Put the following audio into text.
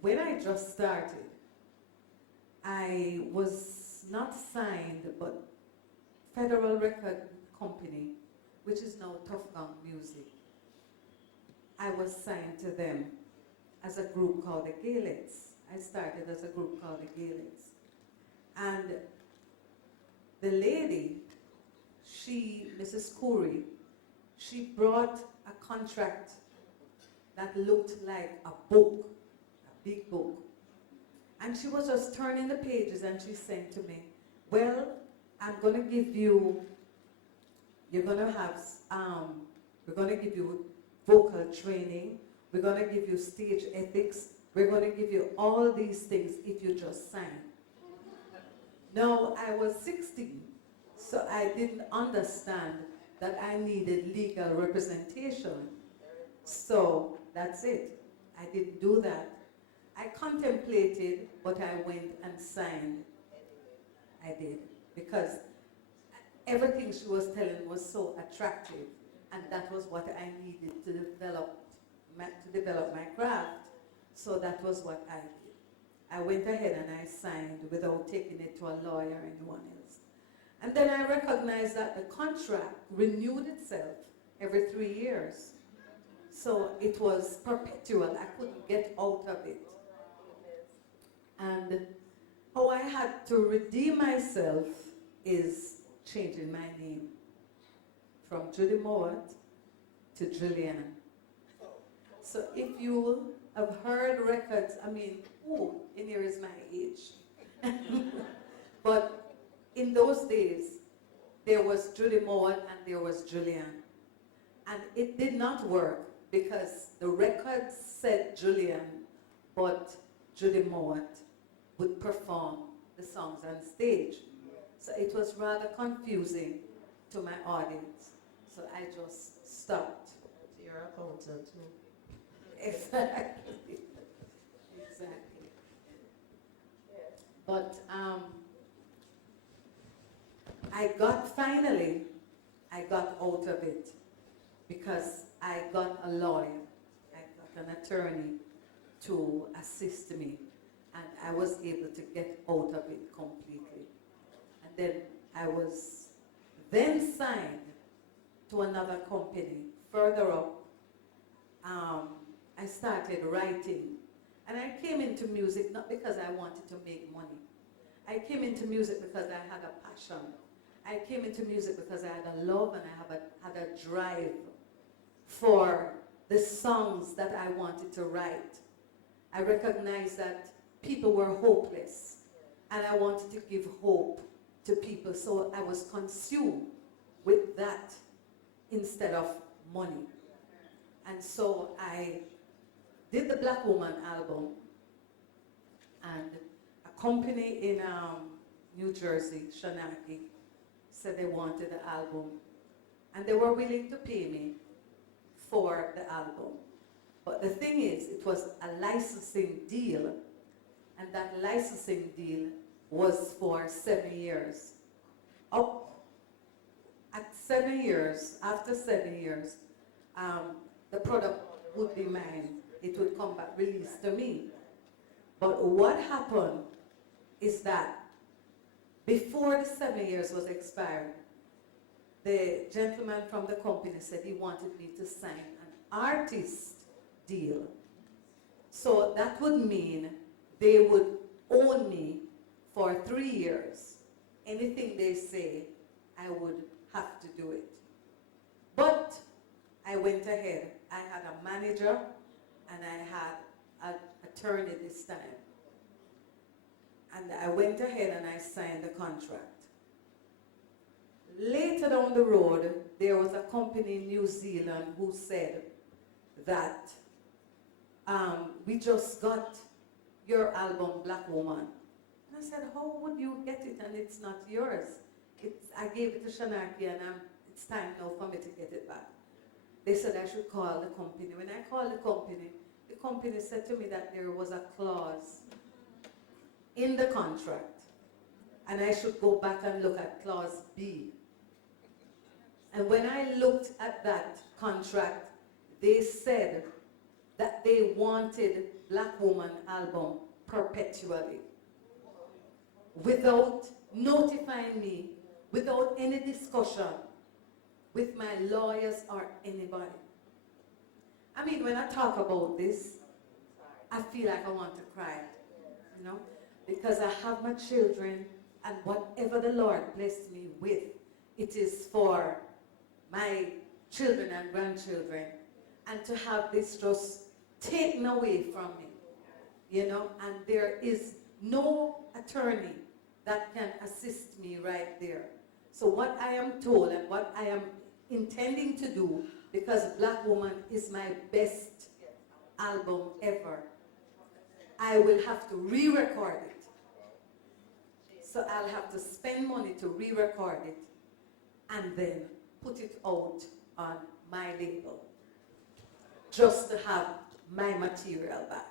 when I just started, I was not signed, but Federal Record Company, which is now Tough Gong Music, I was signed to them as a group called the Katalyxt. I started as a group called the Katalyxt. And the lady, Mrs. Corey, she brought a contract that looked like a book, a big book. And she was just turning the pages and she said to me, well, I'm going to give you, you're going to have, we're going to give you vocal training, we're going to give you stage ethics, we're going to give you all these things if you just sign. Now, I was 16, so I didn't understand that I needed legal representation. So that's it. I didn't do that. I contemplated, but I went and signed. I did, because everything she was telling was so attractive, and that was what I needed to develop my craft. So that was what I did. I went ahead and I signed without taking it to a lawyer or anyone else. And then I recognized that the contract renewed itself every 3 years. So it was perpetual. I couldn't get out of it. And how I had to redeem myself is changing my name from Judy Mowatt to Julianne. So if you have heard records, I mean, in here is my age. But in those days, there was Judy Mowatt and there was Julianne. And it did not work because the record said Julianne, but Judy Mowatt would perform the songs on stage. So it was rather confusing to my audience. So I just stopped. You're a accountant too. Exactly. Exactly. But finally, I got out of it because I got a lawyer. I got an attorney to assist me. And I was able to get out of it completely. And then I was then signed to another company further up. I started writing. And I came into music not because I wanted to make money. I came into music because I had a passion. I came into music because I had a love and I had a drive for the songs that I wanted to write. I recognized that people were hopeless, and I wanted to give hope to people, so I was consumed with that instead of money. And so I did the Black Woman album, and a company in New Jersey, Shanaki, said they wanted the album, and they were willing to pay me for the album. But the thing is, it was a licensing deal, and that licensing deal was for 7 years. Up at 7 years, after 7 years, the product would be mine. It would come back released to me. But what happened is that before the 7 years was expired, the gentleman from the company said he wanted me to sign an artist deal. So that would mean they would own me for 3 years. Anything they say, I would have to do it. But I went ahead. I had a manager and I had an attorney this time. And I went ahead and I signed the contract. Later down the road, there was a company in New Zealand who said that we just got your album, Black Woman. And I said, how would you get it and it's not yours? I gave it to Shanaki and it's time now for me to get it back. They said I should call the company. When I called the company said to me that there was a clause in the contract and I should go back and look at clause B. And when I looked at that contract, they said that they wanted Black Woman album perpetually without notifying me, without any discussion with my lawyers or anybody. I mean, when I talk about this, I feel like I want to cry, you know, because I have my children, and whatever the Lord blessed me with, it is for my children and grandchildren, and to have this just taken away from me, you know, and there is no attorney that can assist me right there. So what I am told and what I am intending to do, because Black Woman is my best album ever, I will have to re-record it. So I'll have to spend money to re-record it and then put it out on my label, just to have my material back.